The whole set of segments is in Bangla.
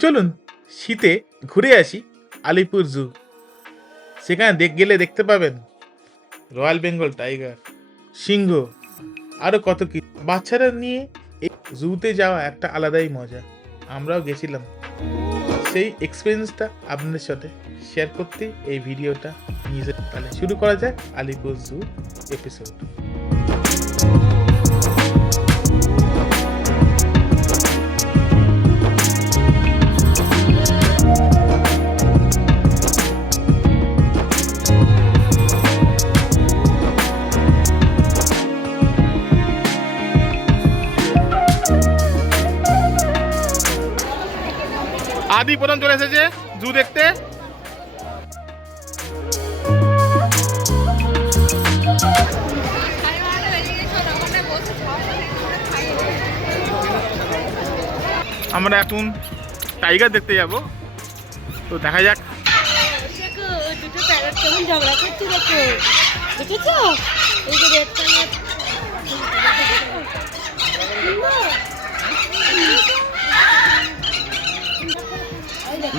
চলুন শীতে ঘুরে আসি আলিপুর জু। সেখানে গেলে দেখতে পাবেন রয়্যাল বেঙ্গল টাইগার, সিংহ, আরো কত কি। বাচ্চারা নিয়ে এই জুতে যাওয়া একটা আলাদাই মজা। আমরাও গেছিলাম, সেই এক্সপিরিয়েন্সটা আপনাদের সাথে শেয়ার করতেই এই ভিডিওটা নিয়ে যেতে। তাহলে শুরু করা যাক আলিপুর জু এপিসোড। আদি প্রথম চলে এসেছে জু দেখতে। আমরা এখন টাইগার দেখতে যাব, তো দেখা যাক। দুটো প্যারট কেমন ঝগড়া করছে দেখো, দেখেছো? এই যে রেড কালার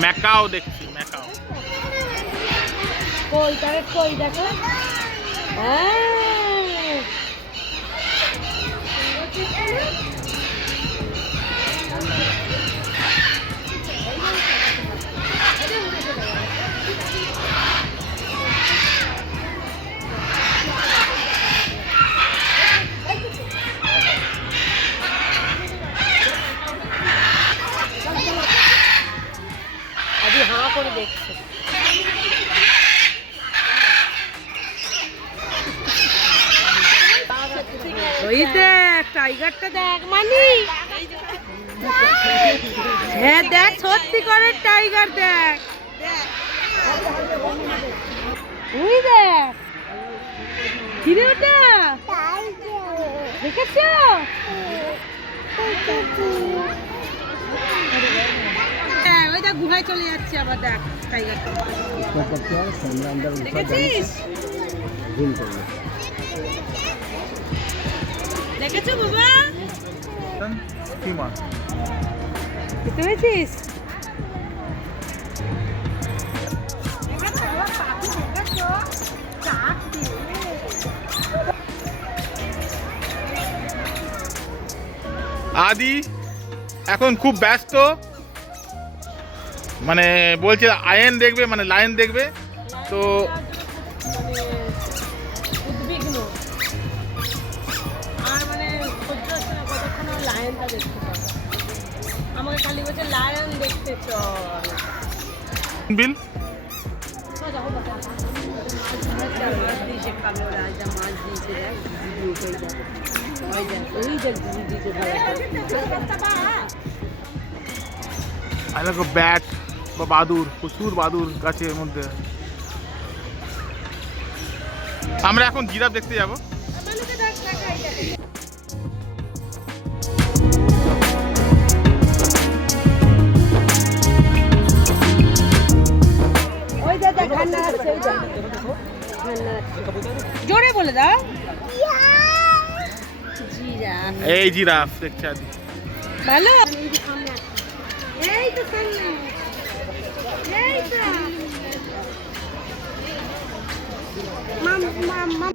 ম্যাকাও দেখছি, ম্যাকাও। কই প্যারট কই দেখো। হ্যাঁ আদি হাঁ করে দেখছে। ওই দেখ টাইগারটা দেখ, মানি হ্যাঁ দেখ সত্যি করে টাইগার দেখ, ওই দেখ কিরে ওটা দেখেছ? হ্যাঁ ওই দেখ গুহায় চলে যাচ্ছে আবার, দেখ টাইগারটা দেখেছিস? দেখেছো বাবা? দেখতে পেয়েছিস? আদি এখন খুব ব্যস্ত, মানে বলছে আয়ন দেখবে, মানে লায়ন দেখবে। তো উদ্বিগ্ন আর মানে সহ্য হচ্ছে না কতক্ষণ লায়নটা দেখতে পাবো। আমাকে খালি বলছে লায়ন দেখতে চল। বিল ব্যাট বা বাদুর, প্রচুর বাদুর গাছের মধ্যে। আমরা এখন জিরাফ দেখতে যাব। জোরে বলে দাও। এই জিরাফ দেখছে আদি। ভালো এই তো সামনে, এই তো মাম মাম মাম।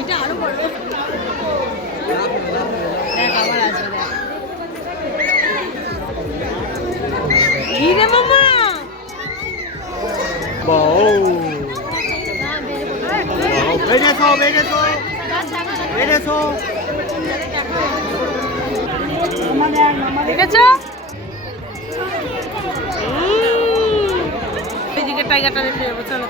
এটা আরো বড় দেখ, আবার আসবে দেখ। কি রে মামা? দেখেছো? এইদিকে টাইগারটা দেখতে যাবো, চলো।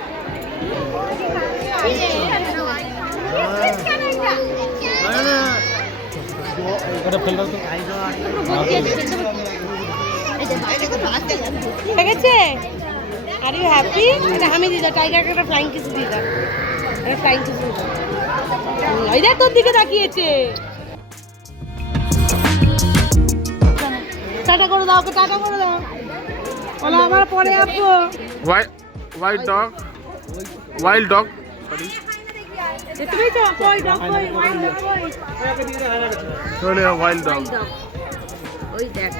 দেখেছে? Are you happy? এটা আমি দিদা টাইগারকে একটা ফ্লাইং কিস দিয়ে দাও, একটা ফ্লাইং কিস দিয়ে দাও। ওই দেখ তোর দিকে তাকিয়েছে। টাটা করে দাও, ওকে টাটা করে দাও। ওলা আবার পরে আসবো। White dog, wild dog, sorry তুমি তো কই ডগ কই ওয়াইল্ড ডগ কই চলে ওয়াইল্ড ডগ। ওই দেখ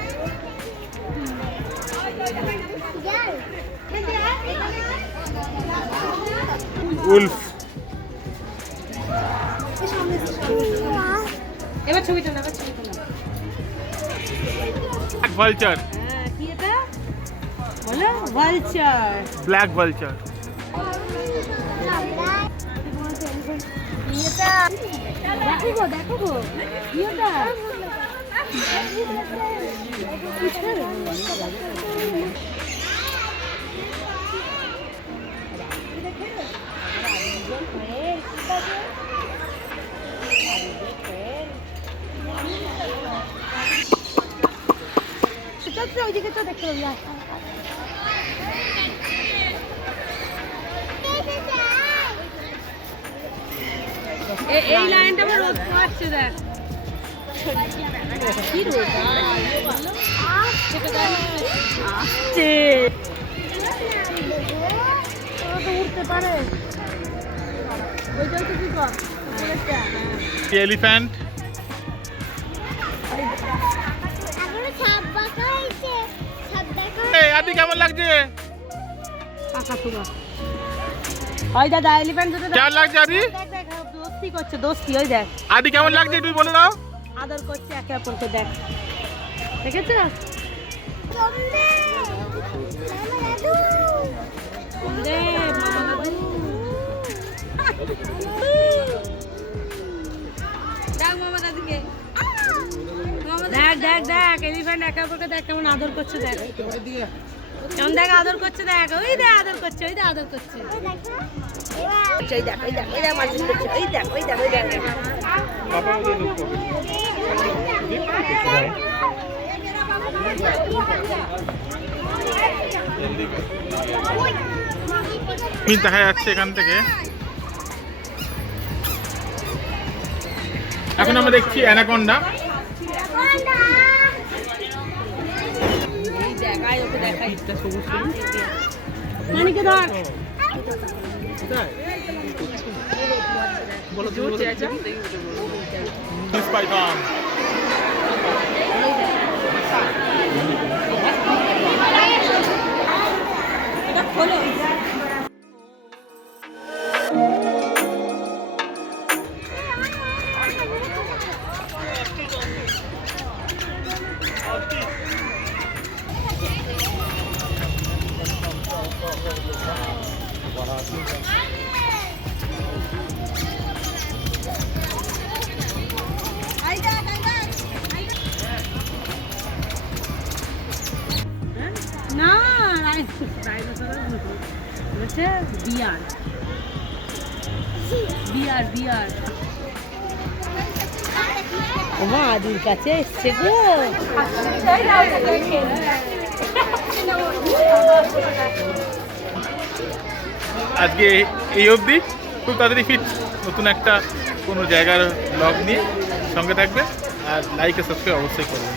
উলফ, এবার ছবিটা না, এবার ছবিটা না। ভালচার, হ্যাঁ কি এটা বলো? ভালচার। Black vulture. এটা দেখো গো, দেখো গো কি এটা? ওইদিকে তো দেখতে পাবি। এই লাইনটা আমার রোদ খাচ্ছে দেখ কি রোদ আসছে উঠতে পারে ওইটাই তো কি কর এলিফ্যান্ট, আদি কেমন লাগছে? ওই দাদা এলিফ্যান্ট দুটো কেমন লাগছে আদি? দেখ দেখ দোস্তি করছে দোস্তি ওই দেখ আদি কেমন লাগছে তুই বলে দাও। আদর করছে একে অপরকে দেখ দেখেছ দে মামা দাদুকে দেখ দেখ দেখ এলিফ্যান্ট একে অপরকে দেখ কেমন আদর করছে দেখ কেমন দেখ আদর করছে দেখ ওই দেখ আদর করছে ওই দেখ আদর করছে ওই দেখ ওই দেখ ওই দেখ মালিশ করছে ওই দেখ ওই দেখ ওই দেখ দেখা যাচ্ছে এখান থেকে। এখন আমরা দেখছি অ্যানাকোন্ডা। এই দেখ আয় ওকে দেখাই মানিকে ধর পাইথন, এটা খোলো না বিয়ার বিয়ার বিয়ার ওমা আদির কাছে এসছে গো আজকে এই অবধি। খুব তাড়াতাড়ি ফিট নতুন একটা কোনো জায়গার ব্লগ নিয়ে সঙ্গে থাকবে আর লাইক আর সাবস্ক্রাইব অবশ্যই করবেন।